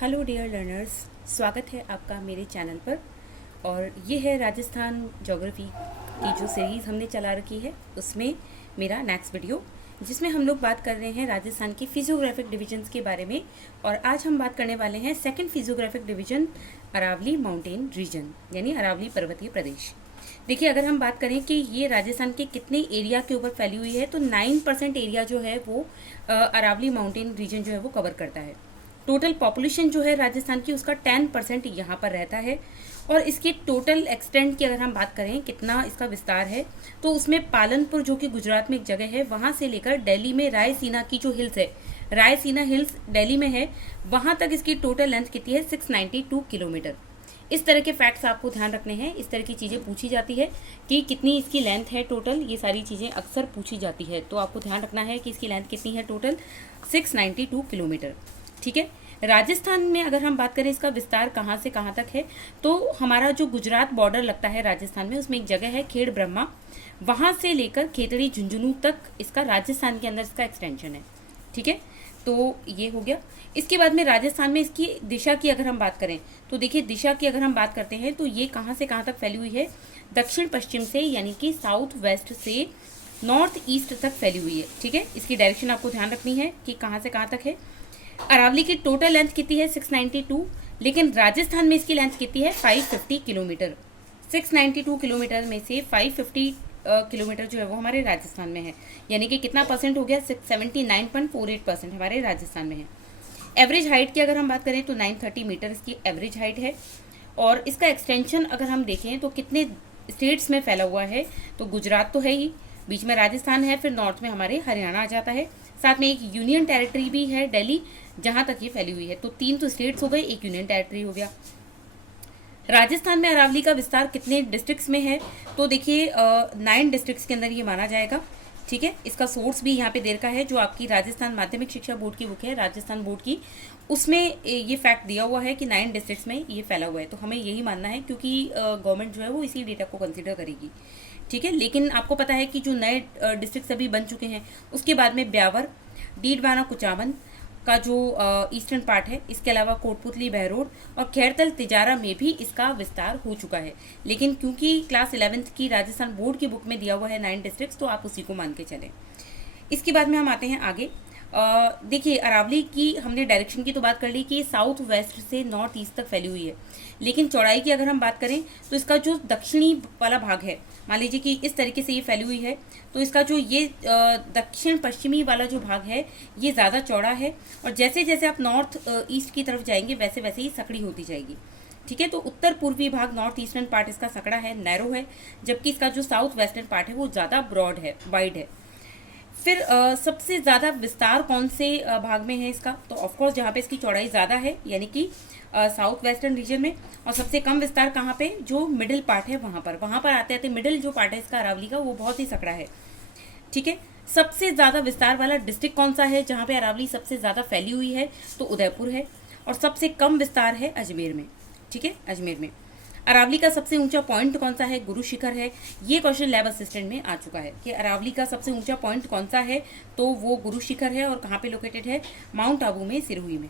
Hello dear learners, स्वागत है आपका मेरे चैनल पर। और ये है राजस्थान ज्योग्राफी की जो सीरीज़ हमने चला रखी है, उसमें मेरा नेक्स्ट वीडियो, जिसमें हम लोग बात कर रहे हैं राजस्थान की फिजियोग्राफिक डिविजन्स के बारे में। और आज हम बात करने वाले हैं second physiographic division, Aravali mountain region, यानी अरावली पर्वतीय प्रदेश। देखिए, अगर हम बात करें कि ये राजस्थान के कितने एरिया के ऊपर फैली हुई है, तो 9% एरिया जो है वो अरावली माउंटेन रीजन जो है वो कवर करता है। टोटल पॉपुलेशन जो है राजस्थान की, उसका 10% यहाँ पर रहता है। और इसकी टोटल एक्सटेंट की अगर हम बात करें कितना इसका विस्तार है, तो उसमें पालनपुर जो कि गुजरात में एक जगह है, वहाँ से लेकर दिल्ली में रायसीना की जो हिल्स है, रायसीना हिल्स दिल्ली में है, वहाँ तक इसकी टोटल लेंथ कितनी है, 692 किलोमीटर। इस तरह के फैक्ट्स आपको ध्यान रखने हैं। इस तरह की चीज़ें पूछी जाती है कि कितनी इसकी लेंथ है टोटल, ये सारी चीज़ें अक्सर पूछी जाती है, तो आपको ध्यान रखना है कि इसकी लेंथ कितनी है टोटल, 692 किलोमीटर। ठीक है। राजस्थान में अगर हम बात करें इसका विस्तार कहाँ से कहाँ तक है, तो हमारा जो गुजरात बॉर्डर लगता है राजस्थान में, उसमें एक जगह है खेड़ ब्रह्मा, वहाँ से लेकर खेतड़ी झुंझुनू तक इसका राजस्थान के अंदर इसका एक्सटेंशन है। ठीक है, तो ये हो गया। इसके बाद में राजस्थान में इसकी दिशा की अगर हम बात करें, तो देखिए दिशा की अगर हम बात करते हैं तो ये कहाँ से कहाँ तक फैली हुई है, दक्षिण पश्चिम से, यानी कि साउथ वेस्ट से नॉर्थ ईस्ट तक फैली हुई है। ठीक है, इसकी डायरेक्शन आपको ध्यान रखनी है कि कहाँ से कहाँ तक है। अरावली की टोटल लेंथ कितनी है, 692, लेकिन राजस्थान में इसकी लेंथ कितनी है, 550 किलोमीटर। 692 किलोमीटर में से 550 किलोमीटर जो है वो हमारे राजस्थान में है, यानी कि कितना परसेंट हो गया, 79.48% हमारे राजस्थान में है। एवरेज हाइट की अगर हम बात करें तो 930 मीटर इसकी एवरेज हाइट है। और इसका एक्सटेंशन अगर हम देखें तो कितने स्टेट्स में फैला हुआ है, तो गुजरात तो है ही, बीच में राजस्थान है, फिर नॉर्थ में हमारे हरियाणा आ जाता है, साथ में एक यूनियन टेरिटरी भी है दिल्ली, जहां तक ये फैली हुई है। तो 3 तो स्टेट्स हो गए, एक यूनियन टेरिटरी हो गया। राजस्थान में अरावली का विस्तार कितने डिस्ट्रिक्ट्स में है, तो देखिए 9 डिस्ट्रिक्ट्स के अंदर ये माना जाएगा। ठीक है, इसका सोर्स भी यहाँ पे दे रखा है, जो आपकी राजस्थान माध्यमिक शिक्षा बोर्ड की बुक है, राजस्थान बोर्ड की, उसमें ये फैक्ट दिया हुआ है कि 9 डिस्ट्रिक्ट्स में ये फैला हुआ है। तो हमें यही मानना है, क्योंकि गवर्नमेंट जो है वो इसी डेटा को कंसिडर करेगी। ठीक है, लेकिन आपको पता है कि जो नए डिस्ट्रिक्ट अभी बन चुके हैं, उसके बाद में ब्यावर, डीडवाना, कुचामन का जो ईस्टर्न पार्ट है, इसके अलावा कोटपुतली, बहरोड और खैरतल, तिजारा में भी इसका विस्तार हो चुका है। लेकिन क्योंकि क्लास 11th की राजस्थान बोर्ड की बुक में दिया हुआ है 9 डिस्ट्रिक्ट्स, तो आप उसी को मान के चलें। इसके बाद में हम आते हैं आगे। देखिए, अरावली की हमने डायरेक्शन की तो बात कर ली कि साउथ वेस्ट से नॉर्थ ईस्ट तक फैली हुई है, लेकिन चौड़ाई की अगर हम बात करें तो इसका जो दक्षिणी वाला भाग है, मान लीजिए कि इस तरीके से ये फैली हुई है, तो इसका जो ये दक्षिण पश्चिमी वाला जो भाग है, ये ज़्यादा चौड़ा है। और जैसे जैसे आप नॉर्थ ईस्ट की तरफ जाएंगे, वैसे वैसे ही सकड़ी होती जाएगी। ठीक है, तो उत्तर पूर्वी भाग, नॉर्थ ईस्टर्न पार्ट इसका सकड़ा है, नैरो है, जबकि इसका जो साउथ वेस्टर्न पार्ट है वो ज़्यादा ब्रॉड है, वाइड है। फिर सबसे ज़्यादा विस्तार कौन से भाग में है इसका, तो ऑफकोर्स जहाँ पे इसकी चौड़ाई ज़्यादा है, यानी कि साउथ वेस्टर्न रीजन में। और सबसे कम विस्तार कहाँ पे, जो मिडिल पार्ट है वहाँ पर आते आते मिडिल जो पार्ट है इसका अरावली का, वो बहुत ही सकड़ा है। ठीक है, सबसे ज़्यादा विस्तार वाला डिस्ट्रिक्ट कौन सा है जहाँ पे अरावली सबसे ज़्यादा फैली हुई है, तो उदयपुर है। और सबसे कम विस्तार है अजमेर में। ठीक है, अजमेर में। अरावली का सबसे ऊंचा पॉइंट कौन सा है, गुरु शिखर है। ये क्वेश्चन लैब असिस्टेंट में आ चुका है कि अरावली का सबसे ऊंचा पॉइंट कौन सा है, तो वो गुरु शिखर है। और कहाँ पे लोकेटेड है, माउंट आबू में, सिरोही में।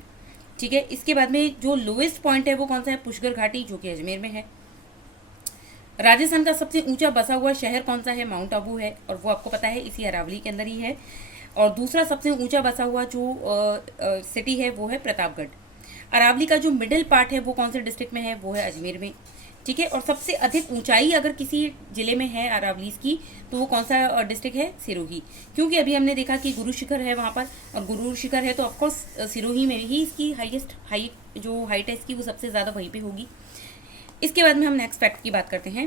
ठीक है, इसके बाद में जो लोएस्ट पॉइंट है वो कौन सा है, पुष्कर घाटी, जो कि अजमेर में है। राजस्थान का सबसे ऊंचा बसा हुआ शहर कौन सा है, माउंट आबू है, और वो आपको पता है इसी अरावली के अंदर ही है। और दूसरा सबसे ऊंचा बसा हुआ जो सिटी है वो है प्रतापगढ़। अरावली का जो मिडिल पार्ट है वो कौन से डिस्ट्रिक्ट में है, वो है अजमेर में। ठीक है, और सबसे अधिक ऊंचाई अगर किसी जिले में है अरावली की, तो वो कौन सा डिस्ट्रिक्ट है, सिरोही। क्योंकि अभी हमने देखा कि गुरु शिखर है वहाँ पर, और गुरु शिखर है तो ऑफकोर्स सिरोही में ही इसकी हाइट है इसकी, वो सबसे ज़्यादा वहीं पे होगी। इसके बाद में हम नेक्स्ट फैक्ट की बात करते हैं।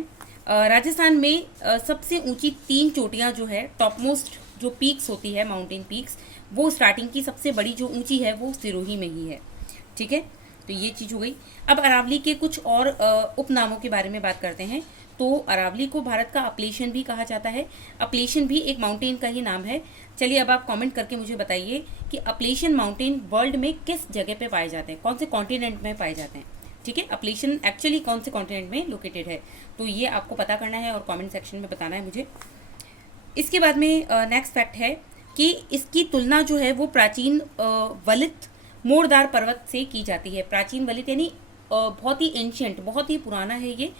राजस्थान में सबसे ऊंची 3 चोटियाँ जो है, टॉप मोस्ट जो पीक्स होती है, माउंटेन पीक्स, वो स्टार्टिंग की सबसे बड़ी जो ऊंची है वो सिरोही में ही है। ठीक है, तो ये चीज़ हो गई। अब अरावली के कुछ और उपनामों के बारे में बात करते हैं। तो अरावली को भारत का अपलेशन भी कहा जाता है। अपलेशन भी एक माउंटेन का ही नाम है। चलिए, अब आप कमेंट करके मुझे बताइए कि अपलेशन माउंटेन वर्ल्ड में किस जगह पे पाए जाते हैं, कौन से कॉन्टिनेंट में पाए जाते हैं। ठीक है, अपलेशन एक्चुअली कौन से कॉन्टिनेंट में लोकेटेड है, तो ये आपको पता करना है और कमेंट सेक्शन में बताना है मुझे। इसके बाद में नेक्स्ट फैक्ट है कि इसकी तुलना जो है वो प्राचीन वलित मोरदार पर्वत से की जाती है। प्राचीन वलित यानी बहुत ही एंशियंट, बहुत ही पुराना है ये।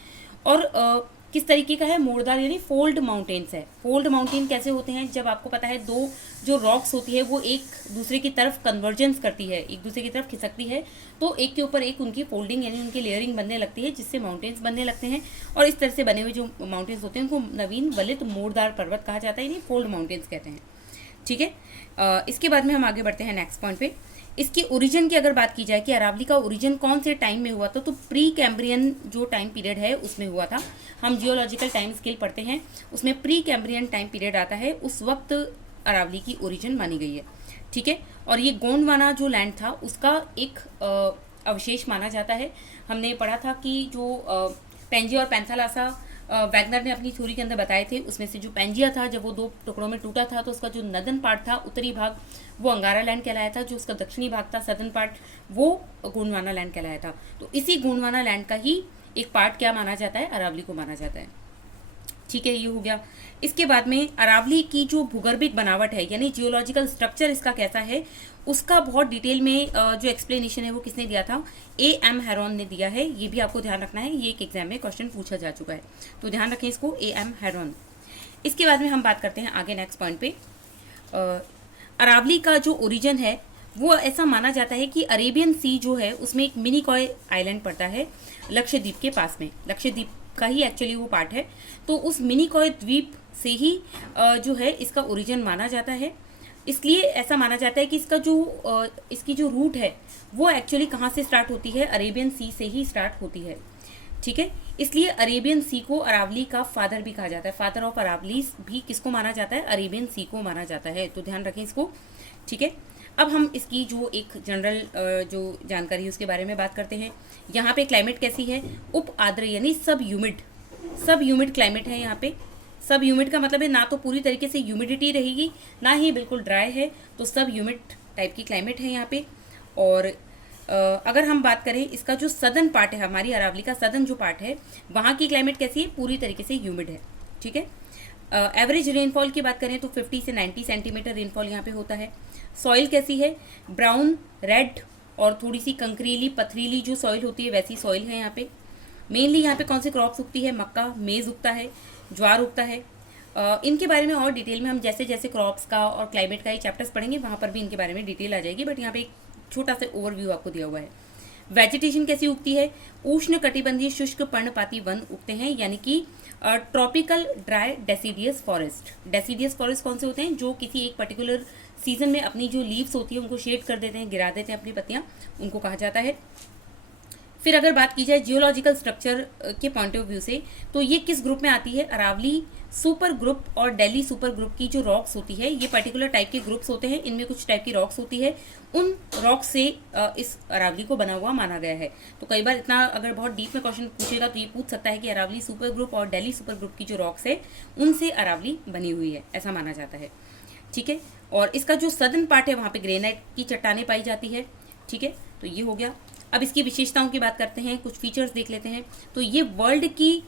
और किस तरीके का है? मोरदार यानी फोल्ड माउंटेन्स है। फोल्ड माउंटेन कैसे होते हैं? जब आपको पता है दो जो रॉक्स होती है वो एक दूसरे की तरफ कन्वर्जेंस करती है, एक दूसरे की तरफ खिसकती है, तो एक के ऊपर एक उनकी फोल्डिंग यानी उनकी लेयरिंग बनने लगती है, जिससे माउंटेन्स बनने लगते हैं। और इस तरह से बने हुए जो माउंटेन्स होते हैं उनको नवीन वलित मोरदार पर्वत कहा जाता है, यानी फोल्ड माउंटेन्स कहते हैं। ठीक है, इसके बाद में हम आगे बढ़ते हैं नेक्स्ट पॉइंट पे। इसकी ओरिजिन की अगर बात की जाए कि अरावली का ओरिजिन कौन से टाइम में हुआ था, तो प्री कैम्ब्रियन जो टाइम पीरियड है उसमें हुआ था। हम जियोलॉजिकल टाइम स्केल पढ़ते हैं, उसमें प्री कैम्ब्रियन टाइम पीरियड आता है, उस वक्त अरावली की ओरिजिन मानी गई है। ठीक है, और ये गोंडवाना जो लैंड था उसका एक अवशेष माना जाता है। हमने पढ़ा था कि जो पेंजी और पैंथालासा वैगनर ने अपनी थ्योरी के अंदर बताए थे, उसमें से जो पेंजिया था जब वो दो टुकड़ों में टूटा था तो उसका जो नदन पार्ट था, उत्तरी भाग, वो अंगारा लैंड कहलाया था, जो उसका दक्षिणी भाग था, सदर्न पार्ट, वो गोंडवाना लैंड कहलाया था। तो इसी गोंडवाना लैंड का ही एक पार्ट क्या माना जाता है? अरावली को माना जाता है। ठीक है, ये हो गया। इसके बाद में अरावली की जो भूगर्भिक बनावट है यानी जियोलॉजिकल स्ट्रक्चर इसका कैसा है, उसका बहुत डिटेल में जो एक्सप्लेनेशन है वो किसने दिया था? A.M. हेरॉन ने दिया है। ये भी आपको ध्यान रखना है, ये एक एग्जाम में क्वेश्चन पूछा जा चुका है, तो ध्यान रखें इसको, A.M. हेरॉन। इसके बाद में हम बात करते हैं आगे नेक्स्ट पॉइंट पे। अरावली का जो ओरिजिन है वो ऐसा माना जाता है कि अरेबियन सी जो है उसमें एक मिनिकॉय आइलैंड पड़ता है लक्षद्वीप के पास में, लक्षद्वीप का ही एक्चुअली वो पार्ट है। तो उस मिनिकॉय द्वीप से ही जो है इसका ओरिजिन माना जाता है। इसलिए ऐसा माना जाता है कि इसकी जो रूट है वो एक्चुअली कहाँ से स्टार्ट होती है? अरेबियन सी से ही स्टार्ट होती है। ठीक है, इसलिए अरेबियन सी को अरावली का फादर भी कहा जाता है। फादर ऑफ अरावलीज भी किसको माना जाता है? अरेबियन सी को माना जाता है, तो ध्यान रखें इसको। ठीक है, अब हम इसकी जो एक जनरल जो जानकारी है उसके बारे में बात करते हैं। यहाँ पे क्लाइमेट कैसी है? उप आर्द्र यानी सब ह्यूमिड क्लाइमेट है यहाँ पे। सब ह्यूमिड का मतलब है ना तो पूरी तरीके से ह्यूमिडिटी रहेगी, ना ही बिल्कुल ड्राई है, तो सब ह्यूमिड टाइप की क्लाइमेट है यहाँ पे। और अगर हम बात करें इसका जो सदर्न पार्ट है, हमारी अरावली का सदर्न जो पार्ट है, वहाँ की क्लाइमेट कैसी है? पूरी तरीके से ह्यूमिड है। ठीक है, एवरेज रेनफॉल की बात करें तो 50 से 90 सेंटीमीटर रेनफॉल यहाँ पे होता है। सॉइल कैसी है? ब्राउन, रेड और थोड़ी सी कंकरीली पथरीली जो सॉइल होती है वैसी सॉइल है यहाँ पे। मेनली यहाँ पे कौन सी क्रॉप्स उगती है? मक्का, मेज़ उगता है, ज्वार उगता है। इनके बारे में और डिटेल में हम जैसे जैसे क्रॉप्स का और क्लाइमेट का ही चैप्टर्स पढ़ेंगे वहाँ पर भी इनके बारे में डिटेल आ जाएगी, बट यहाँ पे एक छोटा सा ओवरव्यू आपको दिया हुआ है। वेजिटेशन कैसी उगती है? उष्ण कटिबंधीय शुष्क पर्णपाती वन उगते हैं, यानी कि tropical dry deciduous forest. Deciduous forest कौन से होते हैं? जो किसी एक पर्टिकुलर सीजन में अपनी जो लीव्स होती है उनको शेड कर देते हैं, गिरा देते हैं अपनी पत्तियां, उनको कहा जाता है। फिर अगर बात की जाए जियोलॉजिकल स्ट्रक्चर के पॉइंट ऑफ व्यू से, तो ये किस ग्रुप में आती है? अरावली सुपर ग्रुप और दिल्ली सुपर ग्रुप की जो रॉक्स होती है, ये पर्टिकुलर टाइप के ग्रुप्स होते हैं, इनमें कुछ टाइप की रॉक्स होती है, उन रॉक्स से इस अरावली को बना हुआ माना गया है। तो कई बार इतना अगर बहुत डीप में क्वेश्चन पूछेगा तो ये पूछ सकता है कि अरावली सुपर ग्रुप और दिल्ली सुपर ग्रुप की जो रॉक्स है उनसे अरावली बनी हुई है, ऐसा माना जाता है। ठीक है, और इसका जो सदर्न पार्ट है वहाँ पे ग्रेनाइट की चट्टानें पाई जाती है। ठीक है, तो ये हो गया। अब इसकी विशेषताओं की बात करते हैं, कुछ फीचर्स देख लेते हैं। तो ये वर्ल्ड की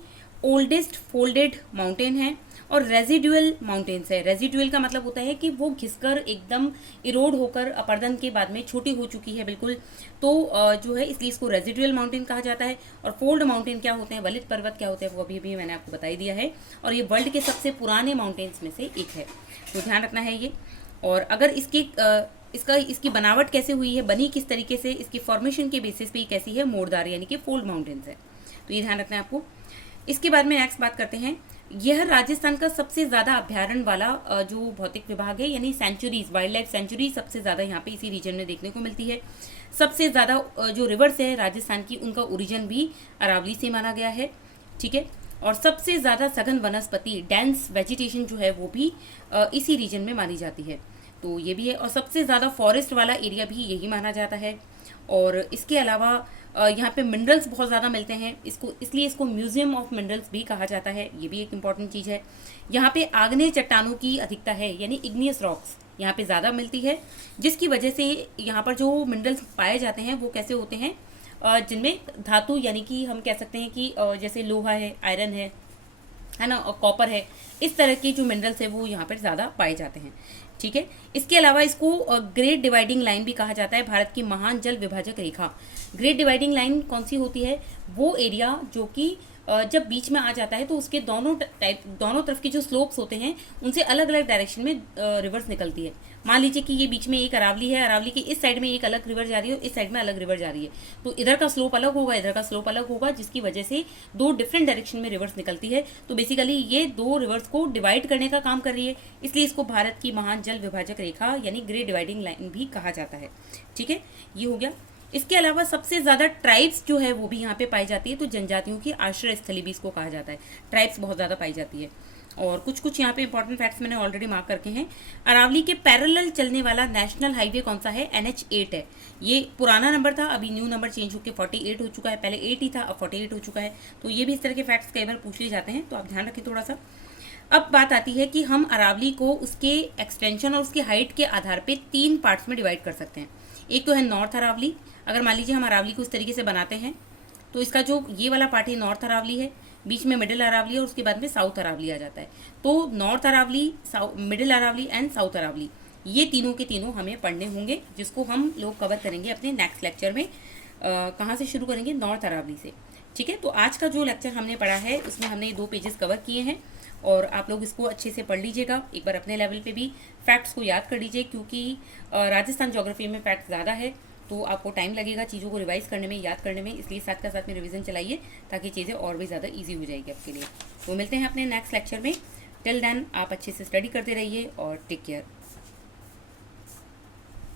ओल्डेस्ट फोल्डेड माउंटेन है और रेजिडुअल माउंटेन्स है। रेजिडुअल का मतलब होता है कि वो घिसकर एकदम इरोड होकर अपर्दन के बाद में छोटी हो चुकी है बिल्कुल, तो जो है इसलिए इसको रेजिडुअल माउंटेन कहा जाता है। और फोल्ड माउंटेन क्या होते हैं, वलित पर्वत क्या होते हैं, वो अभी भी मैंने आपको बता ही दिया है। और ये वर्ल्ड के सबसे पुराने माउंटेन्स में से एक है, तो ध्यान रखना है ये। और अगर इसकी बनावट कैसे हुई है, बनी किस तरीके से, इसकी फॉर्मेशन के बेसिस पे कैसी है, मोरदार यानी कि फोल्ड माउंटेन्स है, तो ये ध्यान रखना है आपको। इसके बाद में नेक्स्ट बात करते हैं, यह राजस्थान का सबसे ज़्यादा अभ्यारण्य वाला जो भौतिक विभाग है, यानी सेंचुरीज, वाइल्ड लाइफ सेंचुरी सबसे ज़्यादा यहाँ पे इसी रीजन में देखने को मिलती है। सबसे ज़्यादा जो रिवर्स है राजस्थान की, उनका ओरिजिन भी अरावली से माना गया है। ठीक है, और सबसे ज़्यादा सघन वनस्पति, डेंस वेजिटेशन जो है वो भी इसी रीजन में मानी जाती है, तो ये भी है। और सबसे ज़्यादा फॉरेस्ट वाला एरिया भी यही माना जाता है। और इसके अलावा यहाँ पे मिनरल्स बहुत ज़्यादा मिलते हैं, इसलिए इसको म्यूजियम ऑफ मिनरल्स भी कहा जाता है, ये भी एक इम्पॉर्टेंट चीज़ है। यहाँ पे आग्नेय चट्टानों की अधिकता है, यानी इग्नियस रॉक्स यहाँ पे ज़्यादा मिलती है, जिसकी वजह से यहाँ पर जो मिनरल्स पाए जाते हैं वो कैसे होते हैं, जिनमें धातु यानी कि हम कह सकते हैं कि जैसे लोहा है, आयरन है, है ना, और कॉपर है, इस तरह के जो मिनरल्स है वो यहाँ पर ज़्यादा पाए जाते हैं। ठीक है, इसके अलावा इसको ग्रेट डिवाइडिंग लाइन भी कहा जाता है, भारत की महान जल विभाजक रेखा। ग्रेट डिवाइडिंग लाइन कौन सी होती है? वो एरिया जो कि जब बीच में आ जाता है तो उसके दोनों तरफ के जो स्लोप्स होते हैं उनसे अलग अलग डायरेक्शन में रिवर्स निकलती है। मान लीजिए कि ये बीच में एक अरावली है, अरावली के इस साइड में एक अलग रिवर जा रही है, इस साइड में अलग रिवर जा रही है, तो इधर का स्लोप अलग होगा, इधर का स्लोप अलग होगा, जिसकी वजह से दो डिफरेंट डायरेक्शन में रिवर्स निकलती है। तो बेसिकली ये दो रिवर्स को डिवाइड करने का काम कर रही है, इसलिए इसको भारत की महान जल विभाजक रेखा यानी ग्रेट डिवाइडिंग लाइन भी कहा जाता है। ठीक है, ये हो गया। इसके अलावा सबसे ज़्यादा ट्राइब्स जो है वो भी यहाँ पे पाई जाती है, तो जनजातियों की आश्रय स्थली भी इसको कहा जाता है। ट्राइब्स बहुत ज़्यादा पाई जाती है। और कुछ कुछ यहाँ पे इंपॉर्टेंट फैक्ट्स मैंने ऑलरेडी मार्क करके हैं। अरावली के पैरेलल चलने वाला नेशनल हाईवे कौन सा है? NH8 है। ये पुराना नंबर था, अभी न्यू नंबर चेंज होकर 48 हो चुका है, पहले 8 ही था, अब 48 हो चुका है। तो ये भी इस तरह के फैक्ट्स कई बार पूछ लिए जाते हैं, तो आप ध्यान रखें थोड़ा सा। अब बात आती है कि हम अरावली को उसके एक्सटेंशन और उसकी हाइट के आधार पे 3 पार्ट्स में डिवाइड कर सकते हैं। एक तो है नॉर्थ अरावली। अगर मान लीजिए हम अरावली को इस तरीके से बनाते हैं तो इसका जो ये वाला पार्ट है नॉर्थ अरावली है, बीच में मिडिल अरावली है और उसके बाद में साउथ अरावली आ जाता है। तो north Aravali, middle Aravali and south Aravali, ये तीनों के तीनों हमें पढ़ने होंगे, जिसको हम लोग कवर करेंगे अपने नेक्स्ट लेक्चर में। कहाँ से शुरू करेंगे? नॉर्थ अरावली से। ठीक है, तो आज का जो लेक्चर हमने पढ़ा है उसमें हमने 2 पेजेस कवर किए हैं और आप लोग इसको अच्छे से पढ़ लीजिएगा। एक बार अपने लेवल पे भी फैक्ट्स को याद कर लीजिए, क्योंकि राजस्थान ज्योग्राफी में फैक्ट्स ज़्यादा है तो आपको टाइम लगेगा चीज़ों को रिवाइज करने में, याद करने में, इसलिए साथ का साथ में रिवीजन चलाइए ताकि चीज़ें और भी ज़्यादा ईजी हो जाएगी आपके लिए। तो मिलते हैं अपने नेक्स्ट लेक्चर में। टिल देन आप अच्छे से स्टडी करते रहिए और टेक केयर।